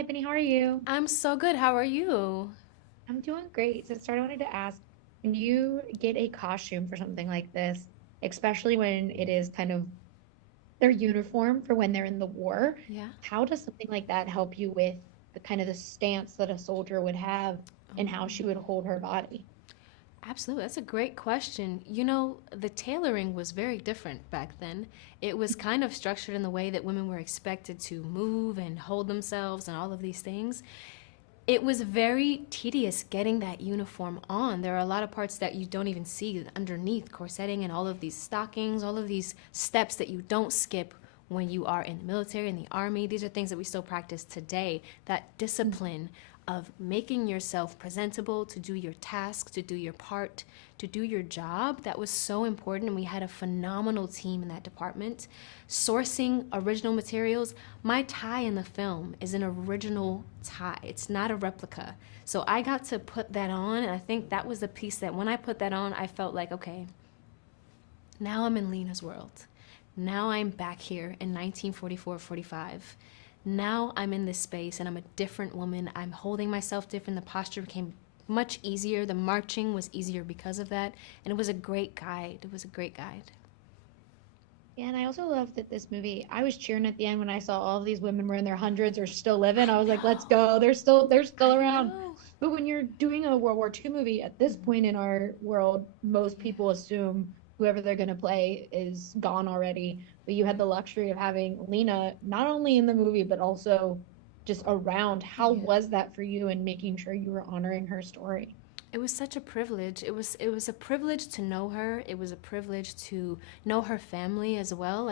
Ebony. How are you? I'm so good. How are you? I'm doing great. So, to start, I wanted to ask, when you get a costume for something like this, especially when it is kind of their uniform for when they're in the war, Yeah. how does something like that help you with the kind of the stance that a soldier would have and how Oh, she would hold her body? absolutely. That's a great question. The tailoring was very different back then. It was kind of structured in the way that women were expected to move and hold themselves and all of these things. It was very tedious getting that uniform on. There are a lot of parts that you don't even see underneath corsetting and all of these stockings, all of these steps that you don't skip when you are in the military, in the army. These are things that we still practice today. That discipline of making yourself presentable to do your task, to do your part, to do your job, that was so important. And we had a phenomenal team in that department. Sourcing original materials. My tie in the film is an original tie, it's not a replica. So I got to put that on, and I think that was the piece that when I put that on, I felt like, okay, now I'm in Lena's world. Now I'm back here in 1944, 45. Now I'm in this space and I'm a different woman. I'm holding myself different. The posture became much easier. The marching was easier because of that. And it was a great guide. It was a great guide. Yeah, and I also love that this movie, I was cheering at the end when I saw all of these women were in their hundreds or still living. I I was like, let's know. go. They're still I around. know. But when you're doing a World War II movie, at this Mhm. point in our world, most Yeah. people assume whoever they're going to play is gone already. But you had Right. the luxury of having Lena not only in the movie, but also just around. How Yeah. was that for you in making sure you were honoring her story? It was such a privilege. It was a privilege to know her. It was a privilege to know her family as well.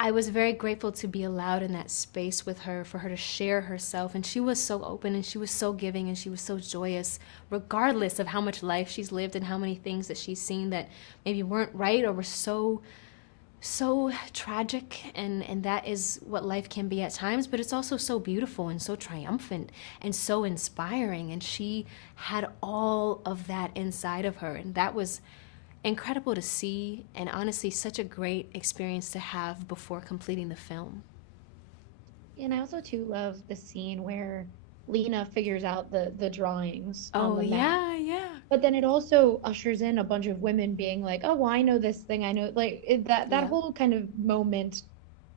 I was very grateful to be allowed in that space with her, for her to share herself. And she was so open and she was so giving and she was so joyous, regardless of how much life she's lived and how many things that she's seen that maybe weren't right or were so tragic. And that is what life can be at times, but it's also so beautiful and so triumphant and so inspiring. And she had all of that inside of her. And that was incredible to see, and honestly such a great experience to have before completing the film. And I also too love the scene where Lena figures out the drawings on Oh the map. yeah, yeah, But then it also ushers in a bunch of women being like, "Oh, well, I know this thing. I know." That yeah, whole kind of moment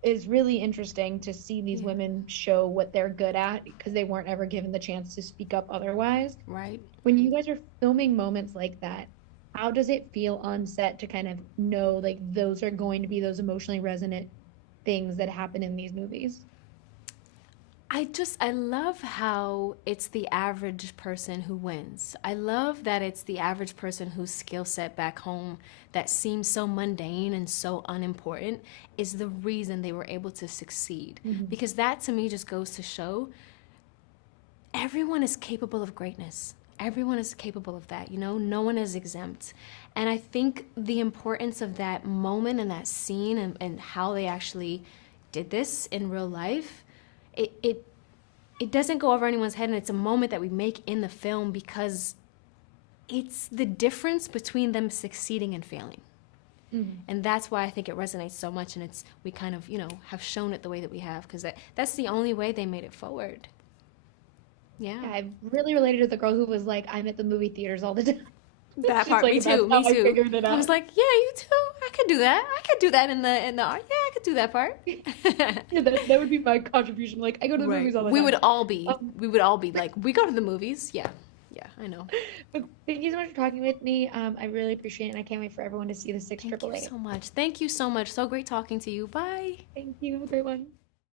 is really interesting to see these yeah. women show what they're good at because they weren't ever given the chance to speak up otherwise. Right. When you guys are filming moments like that, how does it feel on set to kind of know like those are going to be those emotionally resonant things that happen in these movies? I love how it's the average person who wins. I love that it's the average person whose skill set back home that seems so mundane and so unimportant is the reason they were able to succeed. Mhm. Because that to me just goes to show everyone is capable of greatness. Everyone is capable of that, no one is exempt. And I think the importance of that moment and that scene and how they actually did this in real life, it, it it doesn't go over anyone's head, and it's a moment that we make in the film because it's the difference between them succeeding and failing. Mhm. And that's why I think it resonates so much, and it's we kind of have shown it the way that we have because that's the only way they made it forward. Yeah. Yeah, I really related to the girl who was like, I'm at the movie theaters all the time. That She's part, me like, that's too. how Me I too. figured it I was out. like, yeah, you too. I could do that. I could do that in the art. Yeah, I could do that part. Yeah, that would be my contribution. Like, I go to the Right. movies all the We would time. all be. Um, We would all be like, we go to the movies. Yeah. Yeah. I know. but thank you so much for talking with me. I really appreciate it, and I can't wait for everyone to see the six Thank triple you eight. so much. Thank you so much. So great talking to you. Bye. Thank you. Have a great one.